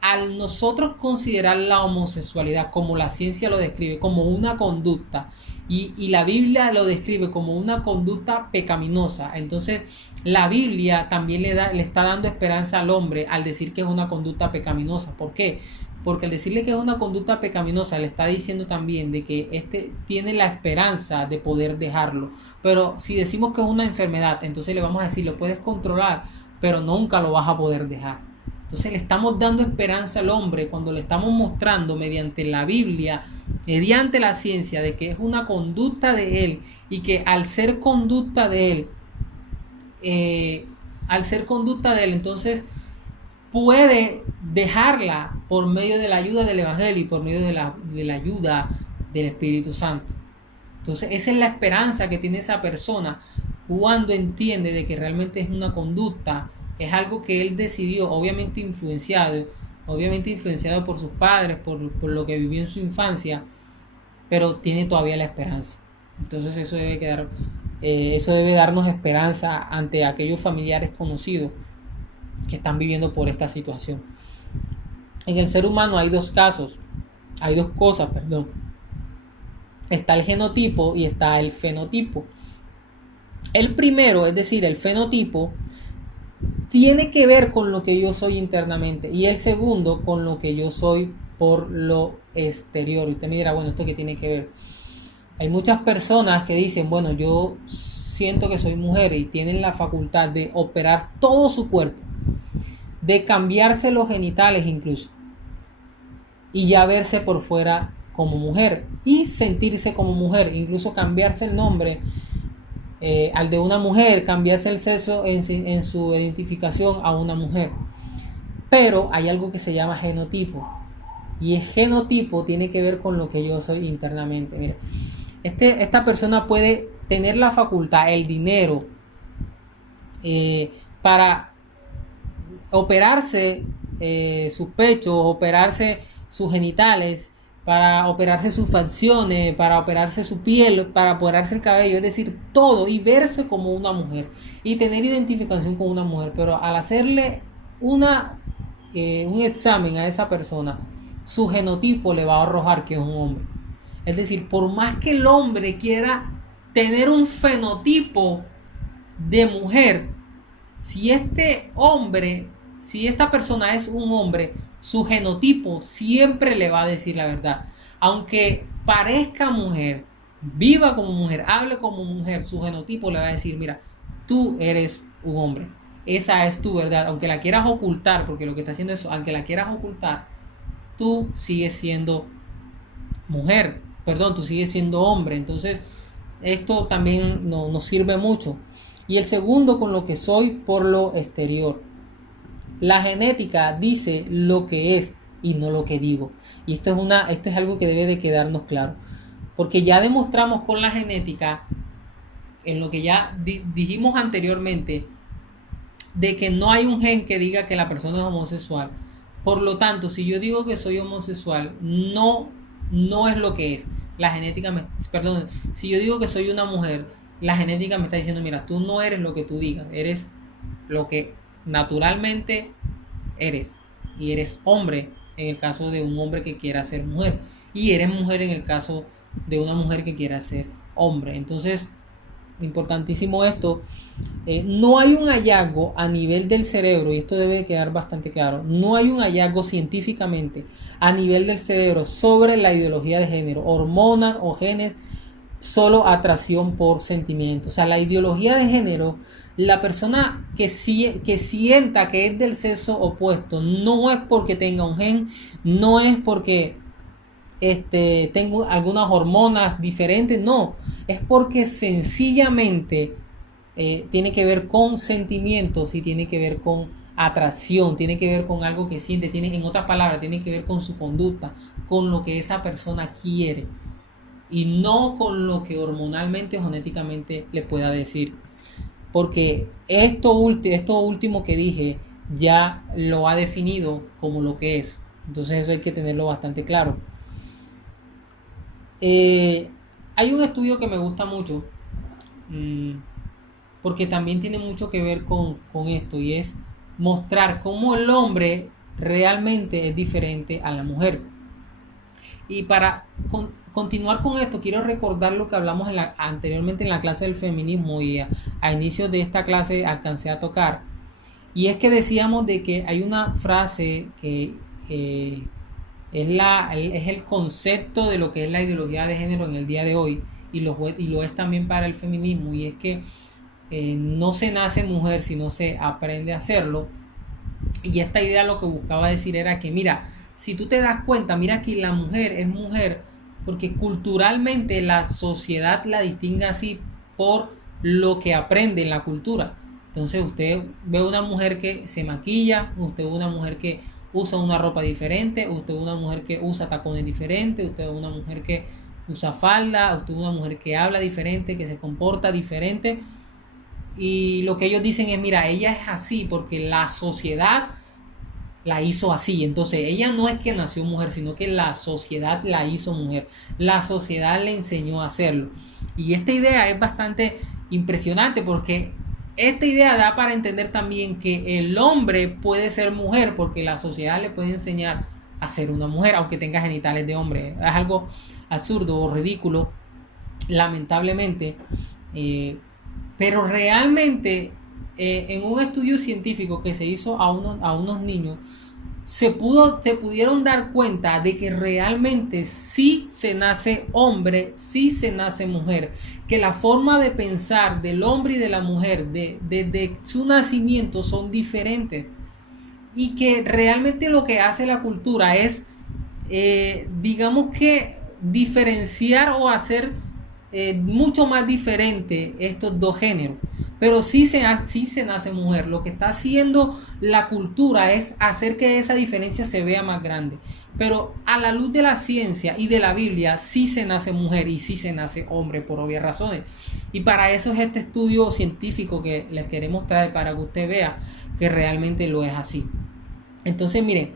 al nosotros considerar la homosexualidad como la ciencia lo describe, como una conducta, y la Biblia lo describe como una conducta pecaminosa, entonces la Biblia también le está dando esperanza al hombre al decir que es una conducta pecaminosa. ¿Por qué? Porque al decirle que es una conducta pecaminosa, le está diciendo también de que tiene la esperanza de poder dejarlo. Pero si decimos que es una enfermedad, entonces le vamos a decir: lo puedes controlar, pero nunca lo vas a poder dejar. Entonces le estamos dando esperanza al hombre cuando le estamos mostrando mediante la Biblia, mediante la ciencia, de que es una conducta de él, y que al ser conducta de él, entonces puede dejarla por medio de la ayuda del Evangelio y por medio de la ayuda del Espíritu Santo. Entonces esa es la esperanza que tiene esa persona cuando entiende de que realmente es una conducta, es algo que él decidió, obviamente influenciado por sus padres, por lo que vivió en su infancia, pero tiene todavía la esperanza. Entonces eso debe darnos esperanza ante aquellos familiares conocidos que están viviendo por esta situación. En el ser humano hay dos cosas, está el genotipo y está el fenotipo. El primero, es decir, el fenotipo, tiene que ver con lo que yo soy internamente, y el segundo con lo que yo soy por lo exterior. Y usted me dirá: bueno, ¿esto qué tiene que ver? Hay muchas personas que dicen: bueno, yo siento que soy mujer, y tienen la facultad de operar todo su cuerpo, de cambiarse los genitales incluso, y ya verse por fuera como mujer y sentirse como mujer, incluso cambiarse el nombre al de una mujer, cambiarse el sexo en su identificación a una mujer. Pero hay algo que se llama genotipo, y el genotipo tiene que ver con lo que yo soy internamente. Mira, esta persona puede tener la facultad, el dinero, para operarse sus pechos, operarse sus genitales, para operarse sus facciones, para operarse su piel, para operarse el cabello, es decir, todo, y verse como una mujer y tener identificación con una mujer. Pero al hacerle un examen a esa persona, su genotipo le va a arrojar que es un hombre. Es decir, por más que el hombre quiera tener un fenotipo de mujer, si esta persona es un hombre, su genotipo siempre le va a decir la verdad. Aunque parezca mujer, viva como mujer, hable como mujer, su genotipo le va a decir: mira, tú eres un hombre. Esa es tu verdad. Aunque la quieras ocultar, porque lo que está haciendo es, aunque la quieras ocultar, tú sigues siendo mujer. Perdón, tú sigues siendo hombre. Entonces, esto también nos sirve mucho. Y el segundo, con lo que soy por lo exterior. La genética dice lo que es y no lo que digo. Y esto es algo que debe de quedarnos claro. Porque ya demostramos con la genética, en lo que ya dijimos anteriormente, de que no hay un gen que diga que la persona es homosexual. Por lo tanto, si yo digo que soy homosexual, no es lo que es. La genética perdón, si yo digo que soy una mujer, la genética me está diciendo, mira, tú no eres lo que tú digas, eres lo que naturalmente eres. Y eres hombre en el caso de un hombre que quiera ser mujer. Y eres mujer en el caso de una mujer que quiera ser hombre. Entonces, importantísimo esto. No hay un hallazgo a nivel del cerebro, y esto debe quedar bastante claro, no hay un hallazgo científicamente a nivel del cerebro sobre la ideología de género, hormonas o genes, solo atracción por sentimientos. O sea, la ideología de género, la persona que sienta que es del sexo opuesto, no es porque tenga un gen, no es porque tengo algunas hormonas diferentes, no, es porque sencillamente tiene que ver con sentimientos y tiene que ver con atracción, tiene que ver con algo que siente, en otras palabras, tiene que ver con su conducta, con lo que esa persona quiere y no con lo que hormonalmente o genéticamente le pueda decir. Porque esto último que dije ya lo ha definido como lo que es. Entonces eso hay que tenerlo bastante claro. Hay un estudio que me gusta mucho, porque también tiene mucho que ver con esto, y es mostrar cómo el hombre realmente es diferente a la mujer. Y para continuar con esto, quiero recordar lo que hablamos anteriormente en la clase del feminismo, y a inicios de esta clase alcancé a tocar, y es que decíamos de que hay una frase que es el concepto de lo que es la ideología de género en el día de hoy, y lo es también para el feminismo, y es que no se nace mujer, sino se aprende a hacerlo. Y esta idea lo que buscaba decir era que, mira, si tú te das cuenta, mira que la mujer es mujer porque culturalmente la sociedad la distingue así por lo que aprende en la cultura. Entonces usted ve una mujer que se maquilla, usted ve una mujer que usa una ropa diferente, usted ve una mujer que usa tacones diferentes, usted ve una mujer que usa falda, usted ve una mujer que habla diferente, que se comporta diferente. Y lo que ellos dicen es, mira, ella es así porque la sociedad la hizo así. Entonces ella no es que nació mujer, sino que la sociedad la hizo mujer. La sociedad le enseñó a hacerlo. Y esta idea es bastante impresionante porque esta idea da para entender también que el hombre puede ser mujer porque la sociedad le puede enseñar a ser una mujer, aunque tenga genitales de hombre. Es algo absurdo o ridículo, lamentablemente. Pero realmente en un estudio científico que se hizo a unos niños, se pudieron dar cuenta de que realmente sí se nace hombre, sí se nace mujer, que la forma de pensar del hombre y de la mujer desde su nacimiento son diferentes, y que realmente lo que hace la cultura es, digamos que diferenciar o hacer mucho más diferente estos dos géneros. Pero sí se nace mujer. Lo que está haciendo la cultura es hacer que esa diferencia se vea más grande. Pero a la luz de la ciencia y de la Biblia, sí se nace mujer y sí se nace hombre por obvias razones. Y para eso es este estudio científico que les queremos traer para que usted vea que realmente lo es así. Entonces, miren,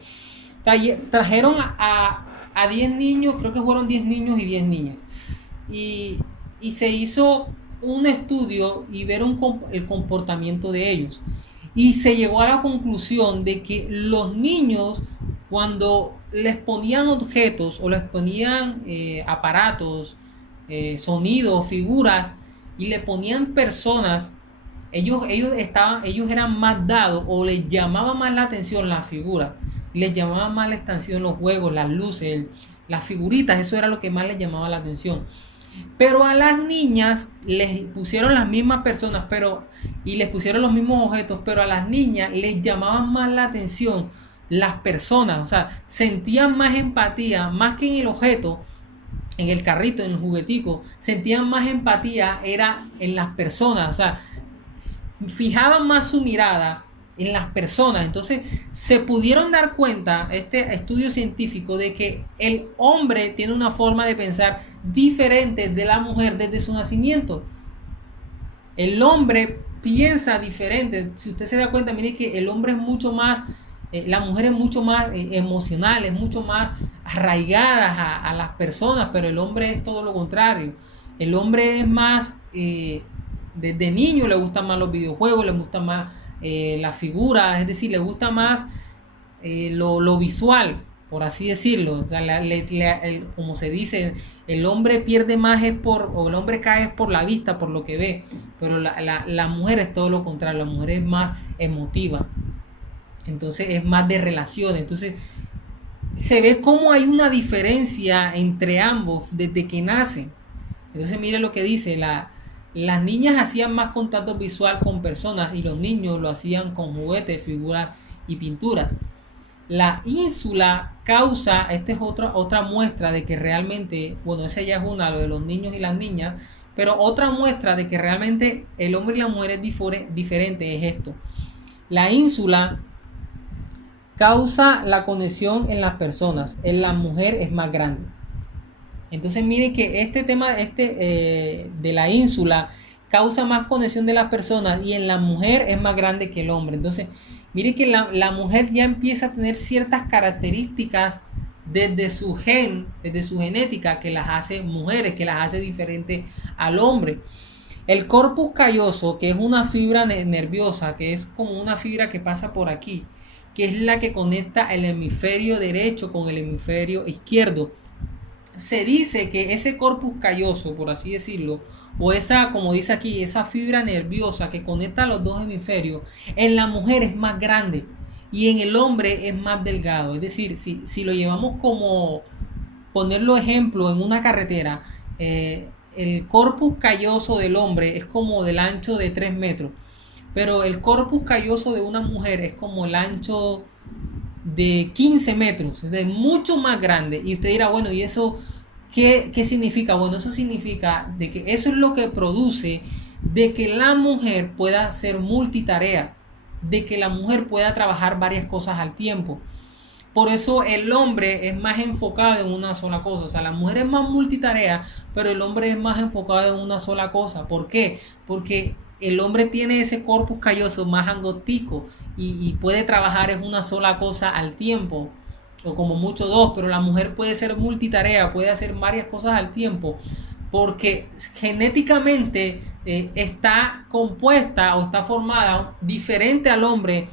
trajeron a 10 niños, creo que fueron 10 niños y 10 niñas. Y se hizo un estudio y ver el comportamiento de ellos. Y se llegó a la conclusión de que los niños, cuando les ponían objetos o les ponían aparatos, sonidos, figuras, y le ponían personas, ellos eran más dados, o les llamaba más la atención las figuras, les llamaba más la atención los juegos, las luces, las figuritas. Eso era lo que más les llamaba la atención. Pero a las niñas les pusieron las mismas personas, y les pusieron los mismos objetos, pero a las niñas les llamaban más la atención las personas. O sea, sentían más empatía, más que en el objeto, en el carrito, en el juguetico, sentían más empatía era en las personas, o sea, fijaban más su mirada en las personas. Entonces se pudieron dar cuenta, este estudio científico, de que el hombre tiene una forma de pensar diferente de la mujer desde su nacimiento. El hombre piensa diferente. Si usted se da cuenta, mire que el hombre es mucho más, la mujer es mucho más emocional, es mucho más arraigada a las personas, pero el hombre es todo lo contrario. El hombre es más, desde niño le gustan más los videojuegos, le gustan más las figuras, es decir, le gusta más lo visual, por así decirlo. O sea, como se dice, el hombre pierde más o el hombre cae es por la vista, por lo que ve, pero la mujer es todo lo contrario, la mujer es más emotiva, entonces es más de relaciones. Entonces se ve cómo hay una diferencia entre ambos desde que nacen. Entonces mire lo que dice, las niñas hacían más contacto visual con personas y los niños lo hacían con juguetes, figuras y pinturas. La ínsula causa, esta es otra muestra de que realmente, bueno, esa ya es una, lo de los niños y las niñas, pero otra muestra de que realmente el hombre y la mujer es diferente es esto. La ínsula causa la conexión en las personas, en la mujer es más grande. Entonces miren que este tema de la ínsula causa más conexión de las personas y en la mujer es más grande que el hombre. Entonces miren que la mujer ya empieza a tener ciertas características desde su genética que las hace mujeres, que las hace diferentes al hombre. El corpus calloso, que es una fibra nerviosa, que es como una fibra que pasa por aquí, que es la que conecta el hemisferio derecho con el hemisferio izquierdo. Se dice que ese corpus calloso, por así decirlo, o esa, como dice aquí, esa fibra nerviosa que conecta los dos hemisferios, en la mujer es más grande y en el hombre es más delgado. Es decir, si lo llevamos como ponerlo ejemplo en una carretera, el corpus calloso del hombre es como del ancho de 3 metros, pero el corpus calloso de una mujer es como el ancho de 15 metros, es mucho más grande. Y usted dirá, bueno, ¿y eso qué significa? Bueno, eso significa de que eso es lo que produce de que la mujer pueda ser multitarea, de que la mujer pueda trabajar varias cosas al tiempo. Por eso el hombre es más enfocado en una sola cosa. O sea, la mujer es más multitarea, pero el hombre es más enfocado en una sola cosa. ¿Por qué? Porque el hombre tiene ese corpus calloso más angostico y puede trabajar en una sola cosa al tiempo, o como mucho dos, pero la mujer puede ser multitarea, puede hacer varias cosas al tiempo, porque genéticamente está compuesta o está formada diferente al hombre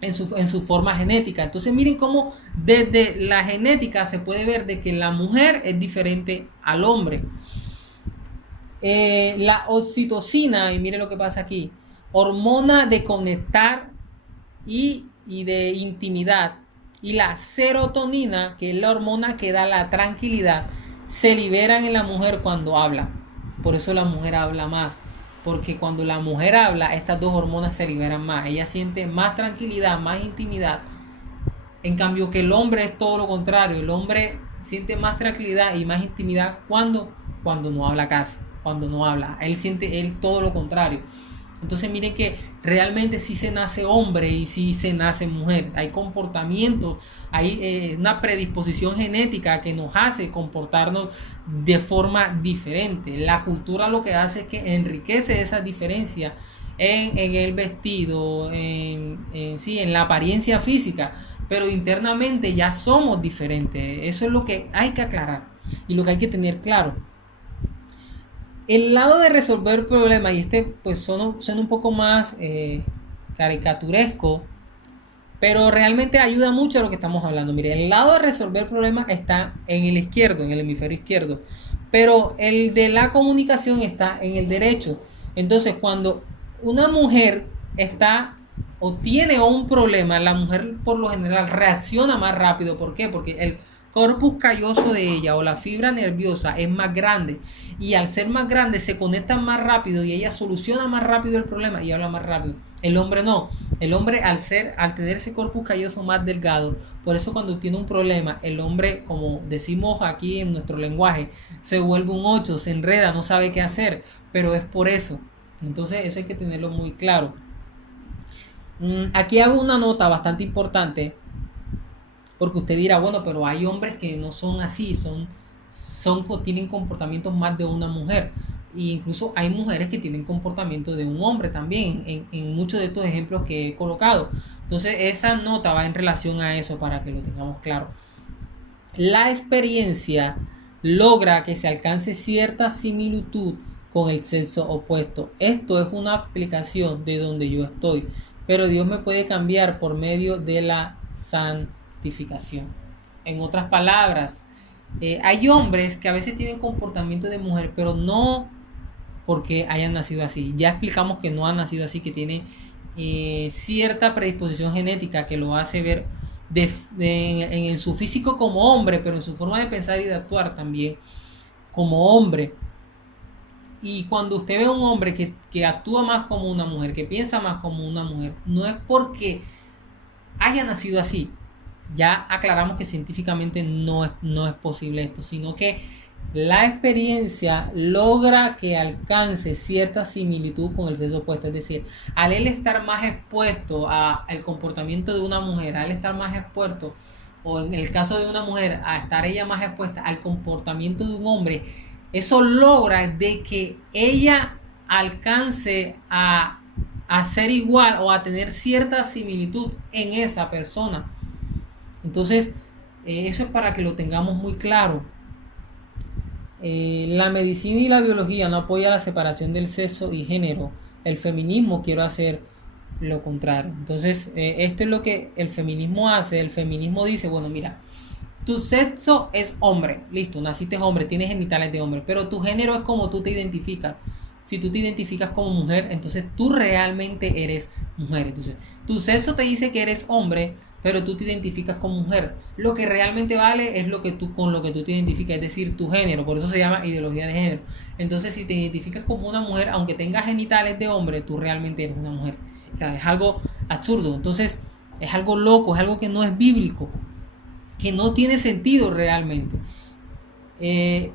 en su forma genética. Entonces miren cómo desde la genética se puede ver de que la mujer es diferente al hombre. La oxitocina, y mire lo que pasa aquí, hormona de conectar y de intimidad, y la serotonina, que es la hormona que da la tranquilidad, se liberan en la mujer cuando habla. Por eso la mujer habla más, porque cuando la mujer habla, estas dos hormonas se liberan más. Ella siente más tranquilidad, más intimidad. En cambio que el hombre es todo lo contrario. El hombre siente más tranquilidad y más intimidad cuando no habla casi, cuando no habla. Él siente todo lo contrario. Entonces miren que realmente sí se nace hombre y sí se nace mujer. Hay comportamientos, hay una predisposición genética que nos hace comportarnos de forma diferente. La cultura lo que hace es que enriquece esa diferencia en el vestido, en la apariencia física, pero internamente ya somos diferentes. Eso es lo que hay que aclarar y lo que hay que tener claro. El lado de resolver problemas, y pues suena un poco más caricaturesco, pero realmente ayuda mucho a lo que estamos hablando. Mire, el lado de resolver problemas está en el izquierdo, en el hemisferio izquierdo, pero el de la comunicación está en el derecho. Entonces, cuando una mujer está o tiene un problema, la mujer por lo general reacciona más rápido. ¿Por qué? Porque el corpus calloso de ella o la fibra nerviosa es más grande, y al ser más grande se conectan más rápido y ella soluciona más rápido el problema y habla más rápido. El hombre no. El hombre al tener ese corpus calloso más delgado, por eso cuando tiene un problema, el hombre, como decimos aquí en nuestro lenguaje, se vuelve un 8, se enreda, no sabe qué hacer, pero es por eso. Entonces eso hay que tenerlo muy claro. Aquí hago una nota bastante importante, porque usted dirá, bueno, pero hay hombres que no son así, tienen comportamientos más de una mujer. E incluso hay mujeres que tienen comportamiento de un hombre también, en muchos de estos ejemplos que he colocado. Entonces esa nota va en relación a eso para que lo tengamos claro. La experiencia logra que se alcance cierta similitud con el sexo opuesto. Esto es una aplicación de donde yo estoy, pero Dios me puede cambiar por medio de la santificación. En otras palabras, hay hombres que a veces tienen comportamiento de mujer, pero no porque hayan nacido así. Ya explicamos que no han nacido así, que tienen cierta predisposición genética que lo hace ver en su físico como hombre, pero en su forma de pensar y de actuar también como hombre. Y cuando usted ve a un hombre que actúa más como una mujer, que piensa más como una mujer, no es porque haya nacido así. Ya aclaramos que científicamente no es posible esto, sino que la experiencia logra que alcance cierta similitud con el sexo opuesto. Es decir, al él estar más expuesto al comportamiento de una mujer, al estar más expuesto, o en el caso de una mujer, a estar ella más expuesta al comportamiento de un hombre, eso logra de que ella alcance a ser igual o a tener cierta similitud en esa persona. Entonces, eso es para que lo tengamos muy claro. La medicina y la biología no apoyan la separación del sexo y género. El feminismo quiere hacer lo contrario. Entonces, esto es lo que el feminismo hace. El feminismo dice, bueno, mira, tu sexo es hombre, listo, naciste hombre, tienes genitales de hombre, pero tu género es como tú te identificas. Si tú te identificas como mujer, entonces tú realmente eres mujer. Entonces, tu sexo te dice que eres hombre, pero tú te identificas como mujer. Lo que realmente vale es con lo que tú te identificas, es decir, tu género. Por eso se llama ideología de género. Entonces, si te identificas como una mujer, aunque tengas genitales de hombre, tú realmente eres una mujer. O sea, es algo absurdo. Entonces, es algo loco, es algo que no es bíblico, que no tiene sentido realmente.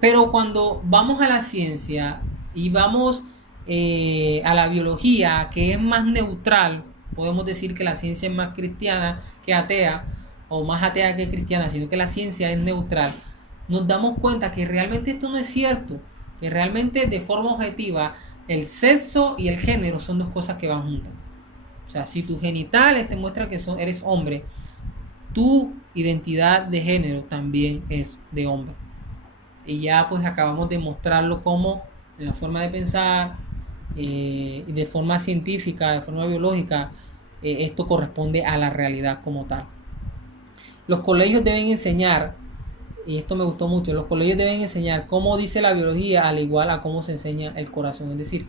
Pero cuando vamos a la ciencia y vamos a la biología, que es más neutral, podemos decir que la ciencia es más cristiana que atea, o más atea que cristiana, sino que la ciencia es neutral, nos damos cuenta que realmente esto no es cierto, que realmente de forma objetiva el sexo y el género son dos cosas que van juntas. O sea, si tus genitales te muestran que eres hombre, tu identidad de género también es de hombre. Y ya pues acabamos de mostrarlo como en la forma de pensar, de forma científica, de forma biológica, esto corresponde a la realidad como tal. Los colegios deben enseñar, y esto me gustó mucho, los colegios deben enseñar cómo dice la biología al igual a cómo se enseña el corazón. Es decir,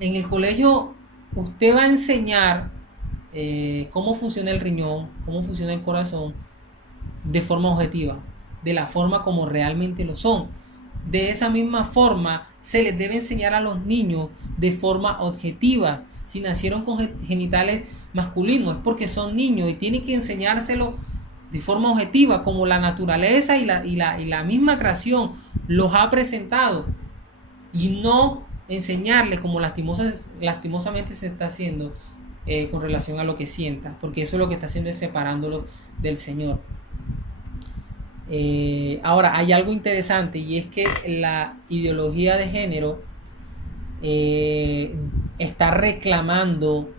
en el colegio usted va a enseñar cómo funciona el riñón, cómo funciona el corazón de forma objetiva, de la forma como realmente lo son. De esa misma forma se les debe enseñar a los niños de forma objetiva. Si nacieron con genitales masculinos es porque son niños y tienen que enseñárselo de forma objetiva, como la naturaleza y la misma creación los ha presentado, y no enseñarles como lastimosamente se está haciendo con relación a lo que sienta, porque eso es lo que está haciendo, es separándolos del Señor. Ahora, hay algo interesante, y es que la ideología de género está reclamando,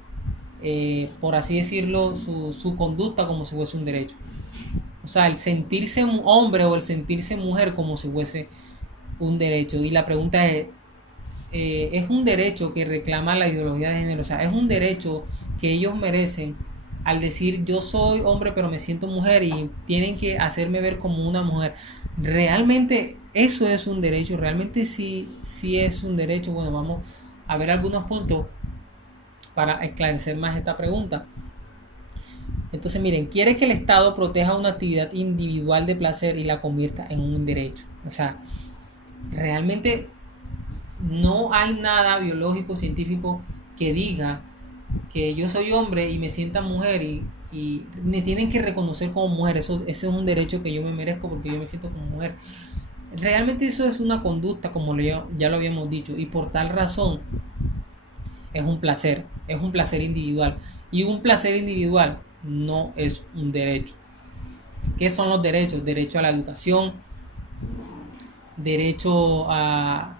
por así decirlo, su conducta como si fuese un derecho. O sea, el sentirse hombre o el sentirse mujer como si fuese un derecho. Y la pregunta es un derecho que reclama la ideología de género. O sea, es un derecho que ellos merecen al decir yo soy hombre pero me siento mujer y tienen que hacerme ver como una mujer. ¿Realmente eso es un derecho? ¿Realmente sí es un derecho? Bueno, vamos a ver algunos puntos para esclarecer más esta pregunta. Entonces, miren, quiere que el Estado proteja una actividad individual de placer y la convierta en un derecho. O sea, realmente no hay nada biológico, científico que diga que yo soy hombre y me sienta mujer y me tienen que reconocer como mujer. Eso es un derecho que yo me merezco porque yo me siento como mujer. Realmente eso es una conducta, como ya lo habíamos dicho, y por tal razón es un placer individual. Y un placer individual no es un derecho. ¿Qué son los derechos? Derecho a la educación, derecho a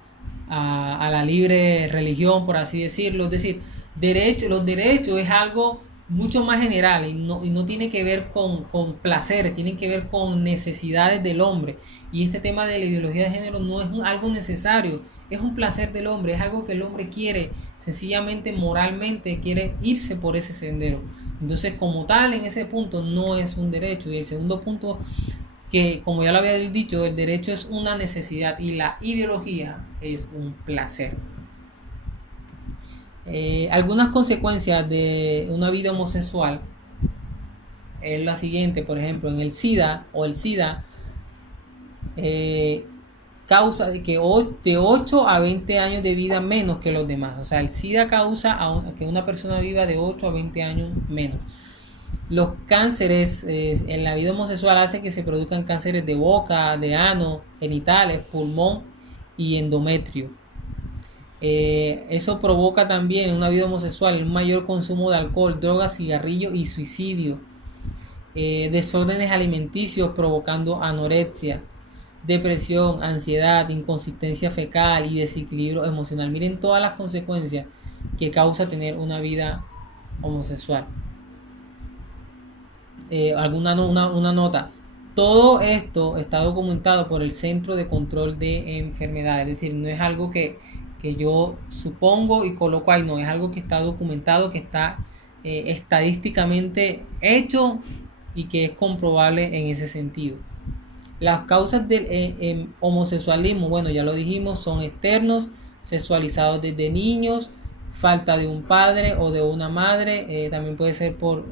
la libre religión, por así decirlo. Es decir, los derechos es algo mucho más general y no tiene que ver con placeres, tiene que ver con necesidades del hombre. Y este tema de la ideología de género no es algo necesario, es un placer del hombre, es algo que el hombre quiere, sencillamente moralmente quiere irse por ese sendero. Entonces, como tal, en ese punto no es un derecho. Y el segundo punto, que como ya lo había dicho, el derecho es una necesidad y la ideología es un placer. Algunas consecuencias de una vida homosexual es la siguiente. Por ejemplo, en el SIDA causa de que de 8 a 20 años de vida menos que los demás. O sea, el SIDA causa que una persona viva de 8 a 20 años menos. Los cánceres en la vida homosexual hacen que se produzcan cánceres de boca, de ano, genitales, pulmón y endometrio. Eso provoca también en una vida homosexual un mayor consumo de alcohol, drogas, cigarrillos y suicidio. Desórdenes alimenticios provocando anorexia, depresión, ansiedad, inconsistencia fecal y desequilibrio emocional. Miren todas las consecuencias que causa tener una vida homosexual. Una nota. Todo esto está documentado por el Centro de Control de Enfermedades. Es decir, no es algo que yo supongo y coloco ahí, no, es algo que está documentado, que está estadísticamente hecho y que es comprobable en ese sentido. Las causas del homosexualismo, bueno, ya lo dijimos, son externos, sexualizados desde niños, falta de un padre o de una madre, también puede ser por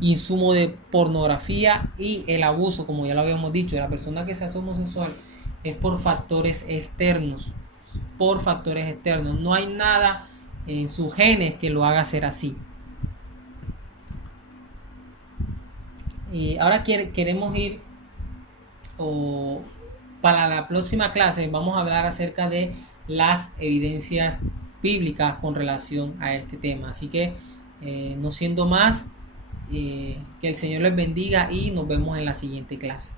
insumo de pornografía y el abuso, como ya lo habíamos dicho, de la persona que se hace homosexual es por factores externos, no hay nada en sus genes que lo haga ser así. Y ahora queremos ir, o para la próxima clase vamos a hablar acerca de las evidencias bíblicas con relación a este tema. Así que no siendo más, que el Señor les bendiga y nos vemos en la siguiente clase.